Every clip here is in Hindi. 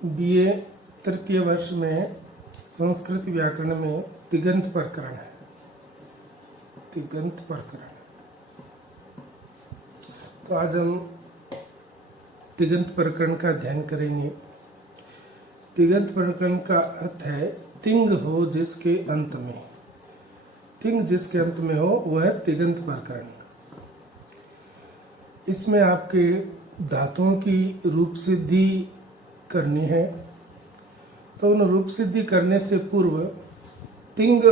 बीए तृतीय वर्ष में संस्कृत व्याकरण में तिगंत प्रकरण है। तिगंत प्रकरण, तो आज हम तिगंत प्रकरण का अध्ययन करेंगे। तिगंत प्रकरण का अर्थ है तिंग हो जिसके अंत में, तिंग जिसके अंत में हो वह है तिगंत प्रकरण। इसमें आपके धातुओं की रूप सिद्धि करनी है, तो उन रूप सिद्धि करने से पूर्व तिंग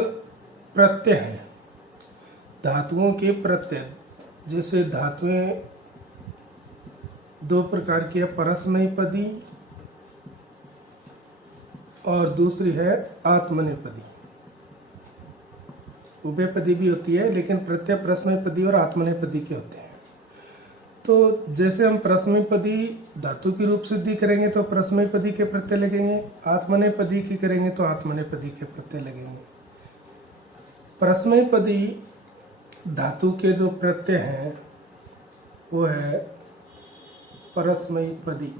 प्रत्यय हैं, धातुओं के प्रत्यय। जैसे धातुएं दो प्रकार की है, परस्मैपदी और दूसरी है आत्मनेपदी। उभयपदी भी होती है, लेकिन प्रत्यय परस्मैपदी और आत्मनेपदी के होते हैं। तो जैसे हम परस्मैपदी धातु की रूप सिद्धि करेंगे तो परस्मैपदी के प्रत्यय लगेंगे, आत्मनेपदी की करेंगे तो आत्मनेपदी के प्रत्यय लगेंगे। परस्मैपदी धातु के जो प्रत्यय हैं वो है परस्मैपदी।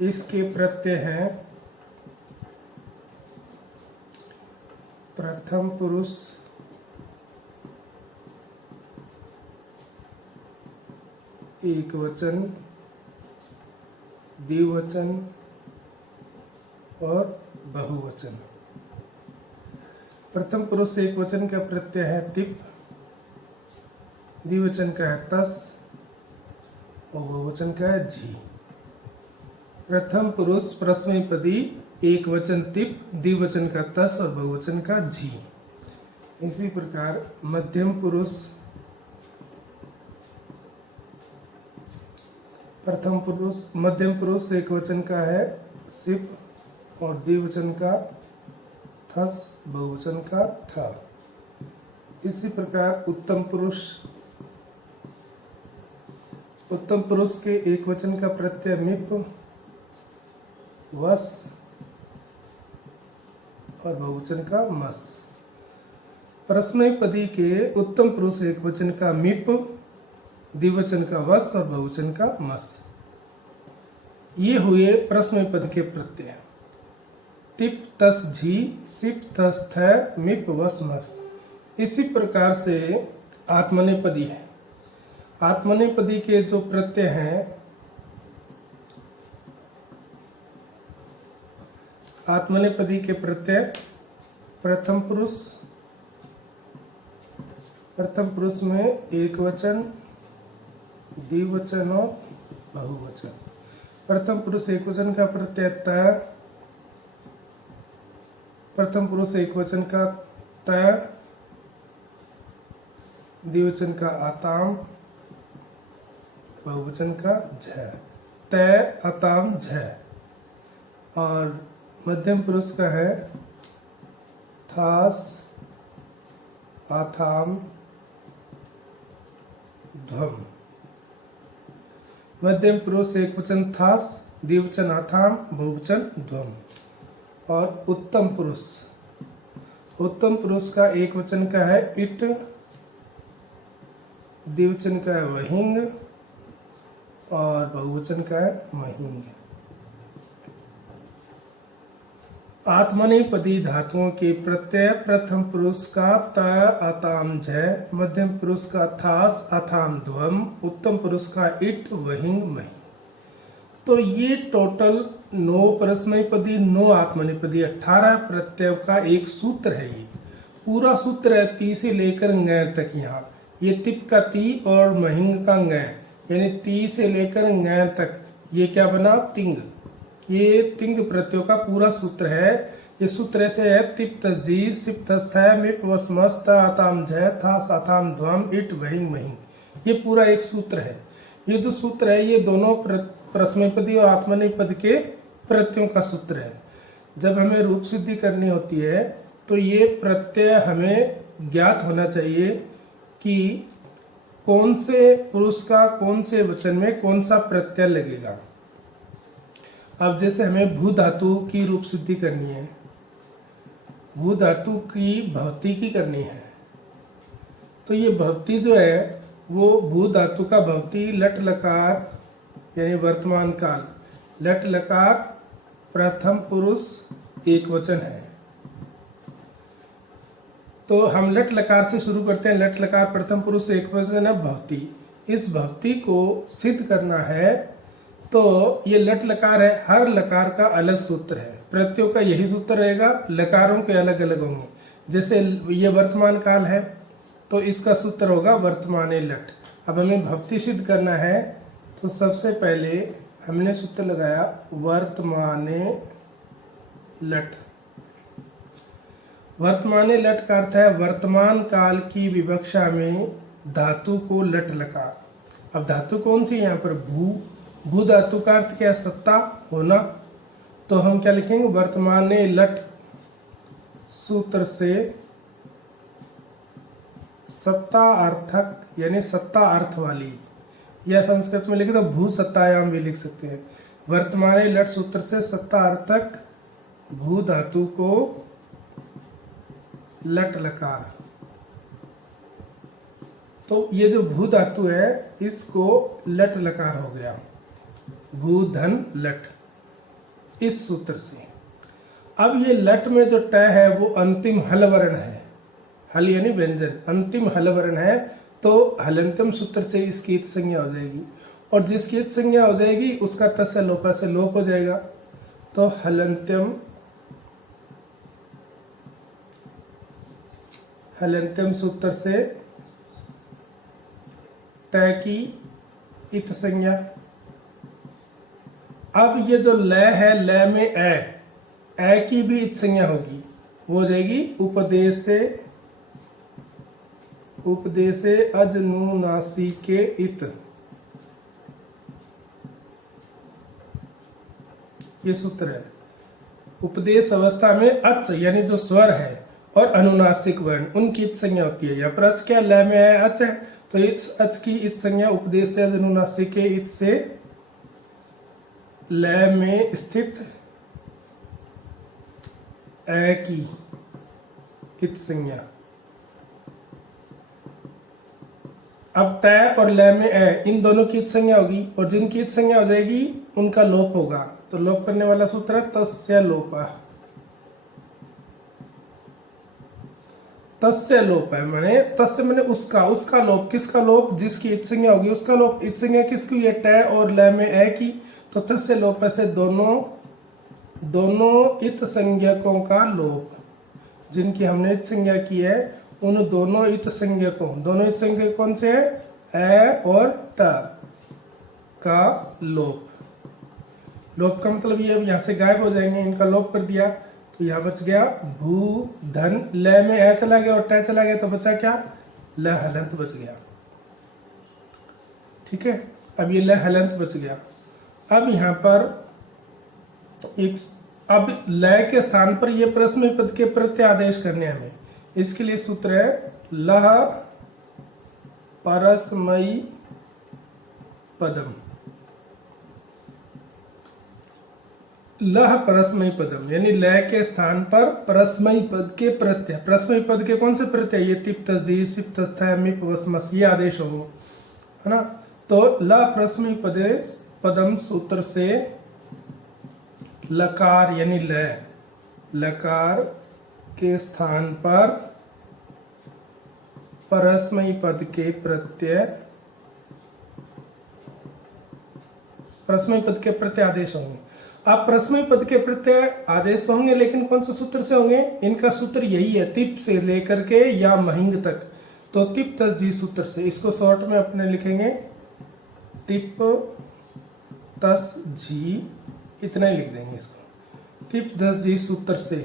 इसके प्रत्यय हैं प्रथम पुरुष, एक वचन, द्विवचन और बहुवचन। प्रथम पुरुष एक वचन का प्रत्यय है तिप, द्विवचन का है तस और बहुवचन का है झी। प्रथम पुरुष परस्मैपदी, एक वचन तिप, द्विवचन का तस और बहुवचन का झी। इसी प्रकार मध्यम पुरुष प्रथम पुरुष, मध्यम पुरुष एक वचन का है सिप और द्विवचन का थस, बहुवचन का था। इसी प्रकार उत्तम पुरुष, उत्तम पुरुष के एक वचन का प्रत्यय मिप, वस और बहुवचन का मस। परस्मैपदी के उत्तम पुरुष एक वचन का मिप, द्विवचन का वस और बहुवचन का मस। ये हुए परस्मैपद के प्रत्यय। तिप तस झी, सिप तस थ, मिप वस मस। इसी प्रकार से आत्मनेपदी है। आत्मनेपदी के जो प्रत्यय हैं, आत्मनेपदी के प्रत्यय प्रथम पुरुष, प्रथम पुरुष में एक वचन, द्विवचन और बहुवचन। प्रथम पुरुष एक वचन का प्रत्यय त, प्रथम पुरुष एक वचन का त, द्विवचन का आताम, बहुवचन का झ। त, अताम, झ। और मध्यम पुरुष का है थास, आथाम, ध्वम। मध्यम पुरुष एक वचन थास, द्विवचन आथाम, बहुवचन ध्वम। और उत्तम पुरुष, उत्तम पुरुष का एक वचन का है इट, द्विवचन का है वहिंग और बहुवचन का है महिंग। आत्मनेपदी धातुओं के प्रत्यय प्रथम पुरुष का त, अताम, झ, मध्यम पुरुष का थास, अथाम, ध्वम, उत्तम पुरुष का इट, वहिंग, महिंग। तो ये टोटल 9 परस्मैपदी, 9 आत्मनेपदी, 18 प्रत्ययों का एक सूत्र है। ये पूरा सूत्र है ती से लेकर ङ तक। यहाँ ये तिप का ती और महिंग का ङ, यानी ती से लेकर ङ तक ये क्या बना, तिंग। ये तिंग प्रत्ययों का पूरा सूत्र है। ये सूत्र ऐसे है तिप तस जी, सिप तस थ, मिप वस मस, त आताम झ, थास आताम ध्वम, इट वहिंग महिंग। ये पूरा एक सूत्र है। ये जो सूत्र है ये दोनों परस्मैपदी और आत्मनेपद के प्रत्ययों का सूत्र है। जब हमें रूप सिद्धि करनी होती है तो ये प्रत्यय हमें ज्ञात होना चाहिए कि कौन से पुरुष का कौन से वचन में कौन सा प्रत्यय लगेगा। अब जैसे हमें भू धातु की रूप सिद्धि करनी है, भू धातु की भवती की करनी है, तो ये भवती जो है वो भू धातु का भवती लट लकार यानी वर्तमान काल। लट लकार प्रथम पुरुष एक वचन है। तो हम लट लकार से शुरू करते हैं। लट लकार प्रथम पुरुष एक वचन है भवती। इस भवती को सिद्ध करना है तो ये लट लकार है, हर लकार का अलग सूत्र है। प्रत्ययों का यही सूत्र रहेगा, लकारों के अलग अलग होंगे। जैसे ये वर्तमान काल है तो इसका सूत्र होगा वर्तमाने लट। अब हमें भवती सिद्ध करना है तो सबसे पहले हमने सूत्र लगाया वर्तमाने लट। वर्तमाने लट का अर्थ है वर्तमान काल की विवक्षा में धातु को लट लकार। अब धातु कौन सी है यहाँ पर? भू। भू धातु का अर्थ क्या? सत्ता, होना। तो हम क्या लिखेंगे? वर्तमाने लट सूत्र से सत्ता अर्थक यानी सत्ता अर्थ वाली, या संस्कृत में लिखे तो भू सत्तायाम भी लिख सकते हैं। वर्तमाने लट सूत्र से सत्ता अर्थक भू धातु को लट लकार। तो ये जो भू धातु है इसको लट लकार हो गया, भू धन लट, इस सूत्र से। अब ये लट में जो ट है वो अंतिम हल वर्ण है। हल यानी व्यंजन, अंतिम हल वर्ण है। तो हलंतम सूत्र से इसकी इत संज्ञा हो जाएगी, और जिसकी इत संज्ञा हो जाएगी उसका तस्य लोप से लोप हो जाएगा। तो हलंत्यम सूत्र से ट की इत संज्ञा। अब ये जो ल है, ल में ए की भी इत संज्ञा होगी, वो हो जाएगी उपदेशे अजनुनासिके इत। ये सूत्र है। उपदेश अवस्था में अच यानी जो स्वर है और अनुनासिक वर्ण उनकी इत संज्ञा होती है। यहाँ पर अच क्या? ल में है, अच है, तो इस अच की इत संज्ञा उपदेश से अनुनासिके इत से ल में स्थित ए की इत संज्ञा। अब ट और ल में ए, इन दोनों की इत संज्ञा होगी, और जिनकी इत संज्ञा हो जाएगी उनका लोप होगा। तो लोप करने वाला सूत्र है तस्य लोपः। तस्य लोप है माने तस्य माने उसका लोप। किसका लोप? जिसकी इत संज्ञा होगी उसका लोप। इत संज्ञा किसकी है? ट और ल में ए की। तो तस्य लोप से दोनों इत संज्ञकों का लोप। जिनकी हमने इत संज्ञा की है उन दोनों इत संज्ञक कौन से है? ए और ट का लोप। लोप का मतलब ये अब यहां से गायब हो जाएंगे, इनका लोप कर दिया तो यहां बच गया भू धन। ल में ए चला गया और ट चला गया तो बचा क्या? ल हलंत बच गया। ठीक है, अब ये ल हलंत बच गया। अब यहां पर अब ल के स्थान पर ये प्रश्न पद के प्रत्यय आदेश करने हमें। इसके लिए सूत्र है लह परस्मयी पदम। लह परस्मयी पदम यानी ल के स्थान पर परस्मयी पद के प्रत्यय। परस्मयी पद के कौन से प्रत्यय? ये तिप तस्दी सिप तस्था मिप वस्मस, ये आदेश होंगे, है ना। तो ल परस्मयी पदम सूत्र से लकार यानी लकार के स्थान पर परस्मयी पद के प्रत्यय आदेश होंगे। अब परस्मयी पद के प्रत्यय आदेश तो होंगे, लेकिन कौन से सूत्र से होंगे? इनका सूत्र यही है, तिप से लेकर के या महिंग तक। तो तिप तस जी सूत्र से, इसको शॉर्ट में अपने लिखेंगे तिप तस जी, इतना ही लिख देंगे इसको, तिप तस जी सूत्र से।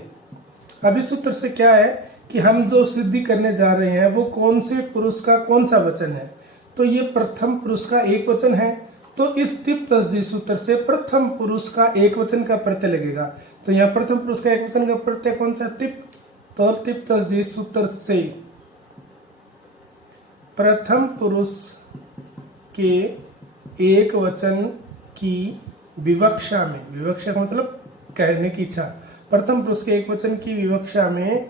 अब इस सूत्र से क्या है कि हम जो सिद्धि करने जा रहे हैं वो कौन से पुरुष का कौन सा वचन है? तो ये प्रथम पुरुष का एक वचन है। तो इस तिप तस्दी सूत्र से प्रथम पुरुष का एक वचन का प्रत्यय लगेगा। तो यहाँ प्रथम पुरुष का एक वचन का प्रत्यय कौन सा? तिप। तो तिप तस्दी सूत्र से प्रथम पुरुष के एक वचन की विवक्षा में, विवक्षा का मतलब कहने की इच्छा, प्रथम पुरुष के एक वचन की विवक्षा में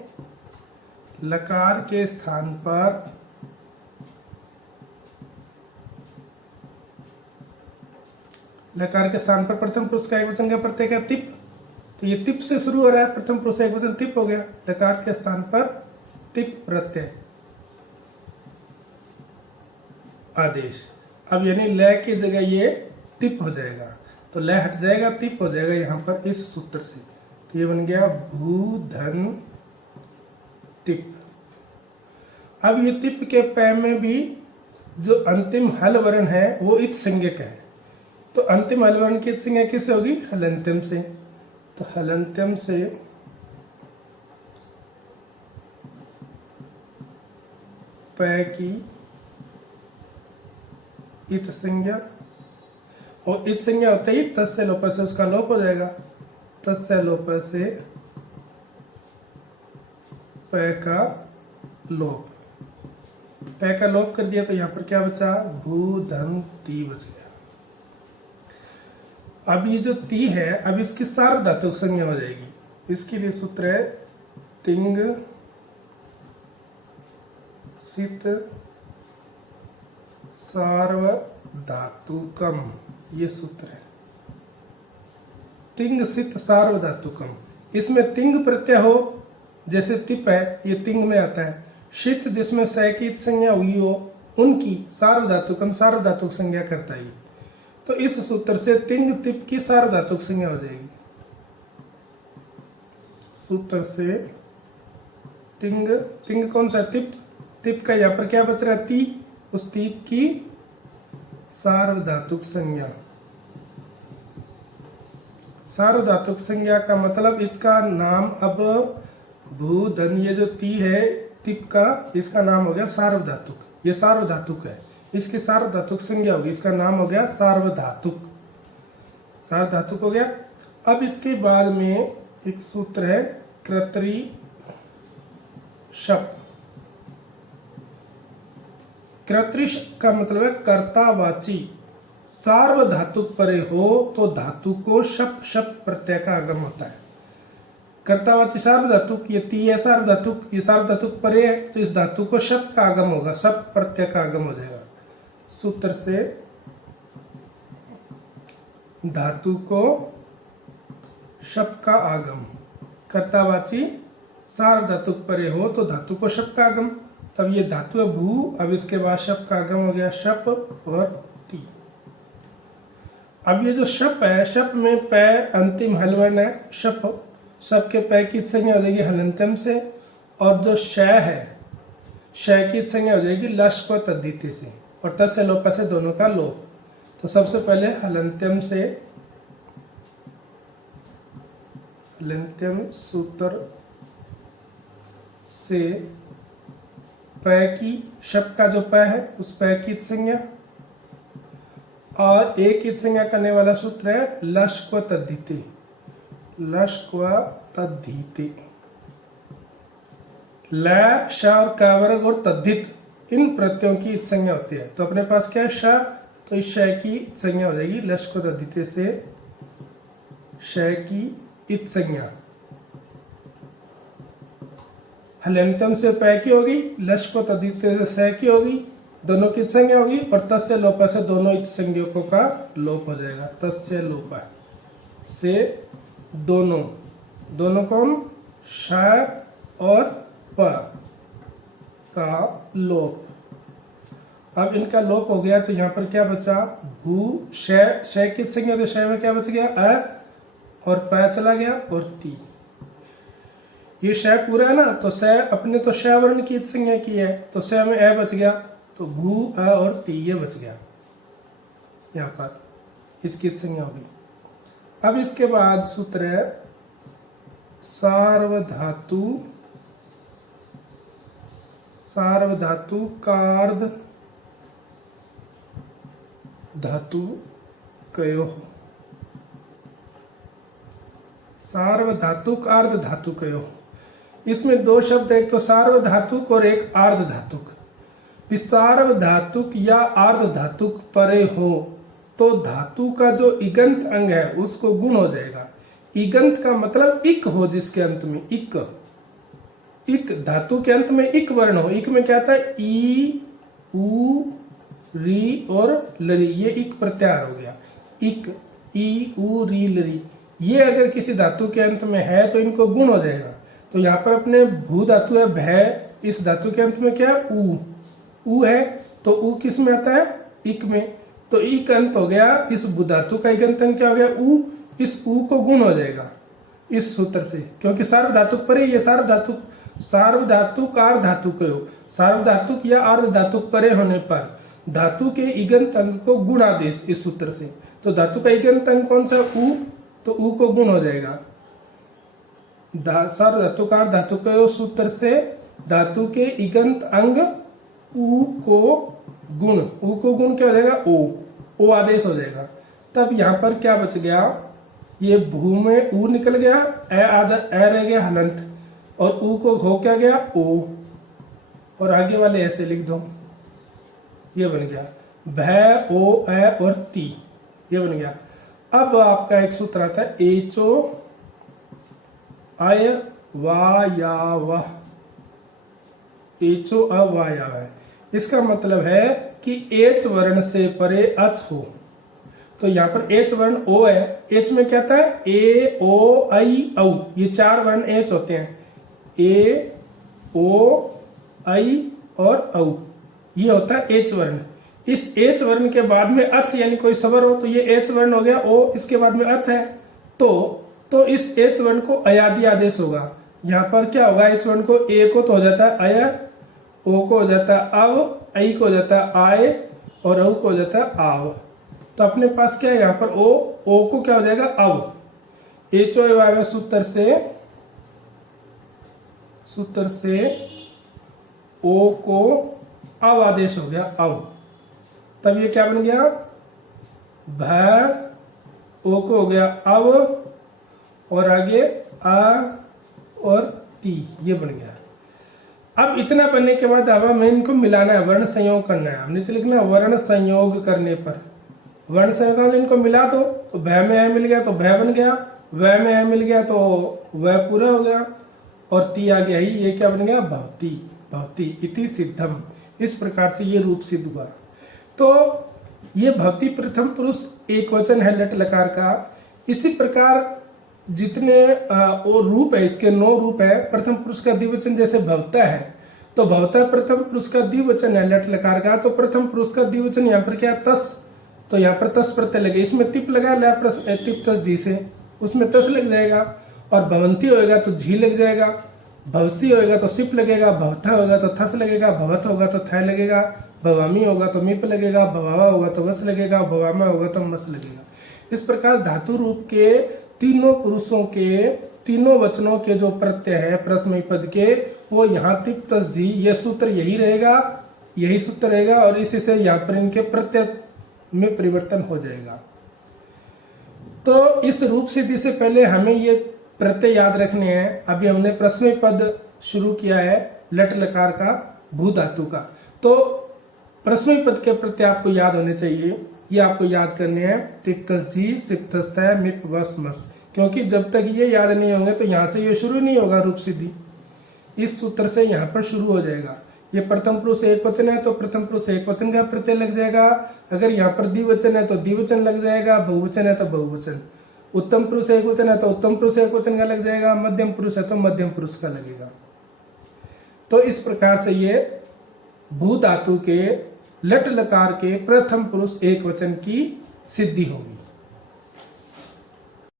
लकार के स्थान पर लकार के स्थान पर प्रथम पुरुष का एकवचन का प्रत्यय क्या, तिप, तो ये तिप से शुरू हो रहा है, प्रथम पुरुष एकवचन तिप हो गया, लकार के स्थान पर तिप प्रत्यय आदेश। अब यानी ल की जगह ये तिप हो जाएगा, तो ल हट जाएगा, तिप हो जाएगा यहाँ पर इस सूत्र से, तो ये बन गया भू धन तिप। अब ये तिप के पै में भी जो अंतिम हल वर्ण है वो इत संज्ञक है, तो अंतिम हल वर्ण की संज्ञा किससे होगी, हलंत्यम से, तो हलंत्यम से पै की इत संज्ञा, और इत संज्ञा होते ही तस्य लोप से उसका लोप हो जाएगा, तस्य लोप से पै का लोप, पै का लोप कर दिया तो यहाँ पर क्या बचा, भू धन ती बच गया। अब ये जो ती है, अब इसकी सार्वधातुक संज्ञा हो जाएगी, इसके लिए सूत्र है तिंग सित सार्वधातुकम, ये सूत्र है तिंग सित सार्वधातुकम। इसमें तिंग प्रत्यय हो, जैसे तिप है ये तिंग में आता है, शित जिसमें स की संज्ञा हुई हो उनकी सार्वधातुकम सार्वधातुक संज्ञा करता है, तो इस सूत्र से तिंग तिप की सार्वधातुक संज्ञा हो जाएगी, सूत्र से तिंग, तिंग कौन सा, तिप, तिप का यहाँ पर क्या बच रहा है, ती, उस ती की सार्वधातुक संज्ञा। सार्वधातुक संज्ञा का मतलब इसका नाम अब भू धन, ये जो ती है तिप का, इसका नाम हो गया सार्वधातुक, ये सार्वधातुक है, इसकी सार्वधातुक संज्ञा होगी, इसका नाम हो गया सार्वधातुक, सार्वधातुक हो गया। अब इसके बाद में एक सूत्र है कर्तरी शप, कर्तरी का मतलब है कर्तावाची, सार्वधातुक परे हो तो धातु को शप शप प्रत्यय का आगम होता है, कर्तावाची सार्वधातुक, ये ती है सार्वधातुक, ये सार्वधातुक परे है तो इस धातु को शप का आगम होगा, शप प्रत्यय का आगम हो जाएगा, सूत्र से धातु को शप का आगम, कर्तावाची सार्वधातुक परे हो तो धातु को शप का आगम, तब ये धातु है भू, अब इसके बाद शप का आगम हो गया शप और ती। अब ये जो शप है, शप में पै अंतिम हलवर्ण है, शप, शप के पै की संज्ञा हो जाएगी हलंत्यम से, और जो श है, श की संज्ञा हो जाएगी लश को तद्धिति से, और तस्य लोप से दोनों का लोप। तो सबसे पहले हलंत्यम से, हलंत्यम सूत्र से पै की, शप का जो पै है उस पै की संज्ञा, और एक की संज्ञा करने वाला सूत्र है लश्क्व तद्धिति, लश्क्व तद्धिति, ल श और क वर्ग और तद्धित इन प्रत्ययों की इत संज्ञा होती है, तो अपने पास क्या है श, तो इस श की इत संज्ञा हो जाएगी लश्क्व तद्धिति से श की इत संज्ञा, हलंत्यम से पै की होगी, लश्क्व तद्धिति से स की होगी, दोनों की संज्ञा होगी, और तस्य लोप से दोनों इत संज्ञकों का लोप हो जाएगा, तस्य लोप से दोनों, दोनों कौन, श और प का लोप। अब इनका लोप हो गया तो यहाँ पर क्या बचा, भू, श की संज्ञा, तो श में क्या बच गया अ, और प चला गया और ती, ये श पूरा है ना, तो स अपने तो श वर्ण की संज्ञा की है, तो स में अ बच गया, तो भू अ और ती ये बच गया, यहाँ पर इसकी संज्ञा होगी। अब इसके बाद सूत्र है सार्वधातु, सार्वधातु कार्ध धातु कयो, सार्वधातुक अर्ध धातु कयो, इसमें दो शब्द, एक तो सार्वधातुक और एक अर्ध धातुक। सार्वधातुक या अर्ध धातुक परे हो तो धातु का जो इगंत अंग है उसको गुण हो जाएगा, इगंत का मतलब इक हो, जिसके अंत में इक, इक धातु के अंत में इक वर्ण हो, इक में क्या आता है ई, उ, री और लरी, ये इक प्रत्याहार हो गया, इक, ई, उ, री, लरी, ये अगर किसी धातु के अंत में है तो इनको गुण हो जाएगा। तो यहाँ पर अपने भू धातु है भय, इस धातु के अंत में क्या है उ, उ है, तो उ किस में आता है इक में, तो इक अंत हो गया, इस भू धातु का इगंत अंत क्या हो गया उ, इस उ को गुण हो जाएगा इस सूत्र से, क्योंकि सार्वधातुक परे, ये सार्वधातुक अर्ध धातुक हो, सार्वधातुक या अर्ध धातुक परे होने पर धातु के इगंत अंक को गुण आदेश इस सूत्र से, तो धातु का इगंत अंक कौन सा उ, तो उ को गुण हो जाएगा सार्वधातुक अर्ध धातुक सूत्र से, धातु के इगंत अंग उ को गुण, उ को गुण क्या हो जाएगा ओ आदेश हो जाएगा। तब यहाँ पर क्या बच गया, ये भू में उ निकल गया, ए रह गया हलंत, और उ को हो क्या गया ओ, और आगे वाले ऐसे लिख दो, ये बन गया भय, ओ, ए और ती, ये बन गया। अब आपका एक सूत्र आता है एचो अय वायाव, एचो अवायाव है, इसका मतलब है कि एच वर्ण से परे अच हो, तो यहाँ पर एच वर्ण ओ है, एच में क्या था ए, ओ, आई, औ, ये चार वर्ण एच होते हैं, ए, ओ, आई और औ, ये होता है एच वर्ण। इस एच वर्ण के बाद में अच यानी कोई स्वर हो तो ये एच वर्ण हो गया ओ, इसके बाद में अच है, तो इस एच वर्ण को अयादि आदेश होगा। यहाँ पर क्या होगा, एच वर्ण को ए को तो हो जाता है अय, ओ को हो जाता है अव, आई को हो जाता है आय और औ को हो जाता है आव। तो अपने पास क्या है यहाँ पर ओ को क्या हो जाएगा अव, एचो एवं सूत्र से ओ को अव आदेश हो गया अव, तब ये क्या बन गया भ, ओ को हो गया अव और आगे आ और ती, ये बन गया। अब इतना बनने के बाद अब हमें इनको मिलाना है, वर्ण संयोग करना है, हमने चलिए लिखना वर्ण संयोग करने पर, वर्ण संयोग इनको मिला दो तो भय में है मिल गया तो भय बन गया, वह में है मिल गया तो वह पूरा हो गया, और ती आ गया ही, ये क्या बन गया भवती, भवती इति सिद्धम, इस प्रकार से ये रूप सिद्ध हुआ। तो ये भवती प्रथम पुरुष एक वचन है लट लकार का। इसी प्रकार जितने वो रूप है, इसके 9 रूप है। प्रथम पुरुष का द्विवचन जैसे भवता है, तो भवता प्रथम पुरुष का द्विवचन है लट लकार का, तो प्रथम पुरुष का द्विवचन यहाँ पर क्या तस, तो यहाँ पर तस प्रत्यय लगे, इसमें तिप लगा टिप तस जी से, उसमें तस लग जाएगा, और भवंती होएगा तो झी लग जाएगा, भवसी होएगा तो सिप लगेगा, भवथा होगा तो थस लगेगा, भवत होगा तो थ लगेगा, भवामी होगा तो मिप लगेगा, भवावा होगा तो वस लगेगा, भवामा होगा तो मस लगेगा। इस प्रकार धातु रूप के तीनों पुरुषों के तीनों वचनों के जो प्रत्यय है प्रश्न पद के, वो यहाँ तिप तस जी, ये सूत्र यही रहेगा, यही सूत्र रहेगा, और इसी से यहाँ पर इनके प्रत्यय में परिवर्तन हो जाएगा। तो इस रूप सिद्धि से पहले हमें ये प्रत्यय याद रखने हैं। अभी हमने प्रश्न पद शुरू किया है लट लकार का भू धातु का, तो प्रश्न पद के प्रत्यय आपको याद होने चाहिए, ये आपको याद करने हैं तिप्तस जी, सिप्तस तय, मिप वस मस, क्योंकि जब तक ये याद नहीं होंगे तो यहाँ से ये शुरू नहीं होगा रूप सिद्धि, इस सूत्र से यहाँ पर शुरू हो जाएगा। ये प्रथम पुरुष एक वचन है तो प्रथम पुरुष एक वचन का प्रत्यय लग जाएगा, अगर यहाँ पर द्विवचन है तो द्विवचन लग जाएगा, बहुवचन है तो बहुवचन, उत्तम पुरुष एक वचन है तो उत्तम पुरुष एक वचन का लग जाएगा, मध्यम पुरुष है तो मध्यम पुरुष का लगेगा। तो इस प्रकार से ये भू धातु के लट लकार के प्रथम पुरुष एक वचन की सिद्धि होगी।